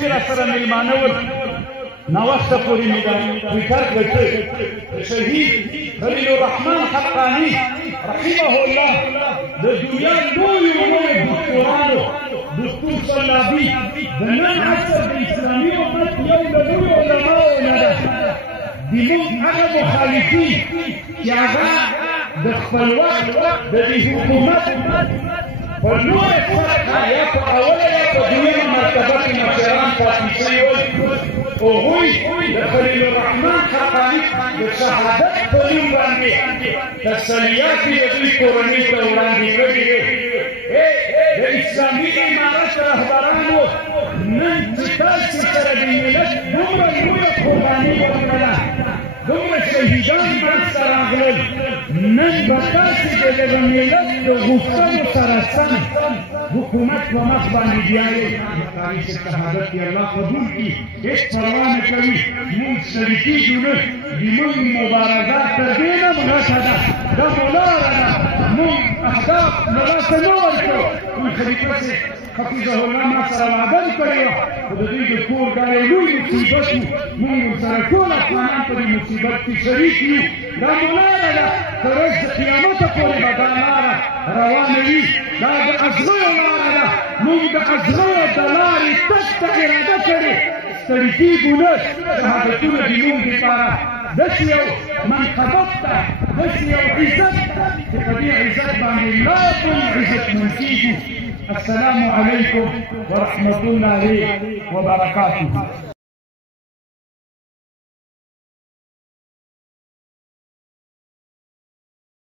شپې راسره مېلمانه ول ناوخته پورې مې دا ټویټر ګټه شهید خلیل الرحمن حقاني رحمه الله د دنیا لویو دکتورانو دکتور صلابي د نن عصر د اسلامي امت یو له لویو علماو نه ده زموږ هغه مخالفین چې هغه د خپل وخت د دې حکومت په لویه سطحه یا په اوله یا په دویمه مرتبه کې مشران پاتې شوي ول هغوی د خلیل الرحمن حقاني د شهادت په نوم باندې تسلیات یې د دوی کورنۍ ته وړاندې کړي د اسلامي امارت رهبرانو نن چې تاسې سره د ملت دومره لویه قرباني وکړله دومره شهیدان منځته راغلل نن به تاسې د دغه ملت د غوښتنو سره سم حکومت په مخ باندې بیایئ تاریخ شهادت یې الله قبول کړي هېڅ پروا نه کوي مونږ ستړي کېږو نه زموږ مبارزات تر دې نه غټه ده دا مو لاره ده مونږ اهداف له لاسه نه ورکړو مونږ خلیفه صاحب حفظه الله ما سره وعده کړې وه خو د دوی د کور دا یو لوی مصیبت و مونږ ورسره ټول افغانان په دې مصیبت کې شریک یو دا مو لاره ده تر ورځ د قیامته پورې به دا لاره روانه وي دا د ازغیو لاره ده مونږ د ازغیو د لارې تګ ته اراده کړې ستړي کېږو نه شهادتونه د مونږ دپاره داسې یو منقبت ده داسې یو عزت ده چې په دې عزت باندې لا ټول عزتمن کېږو السلام عليكم ورحمة الله وبركاته.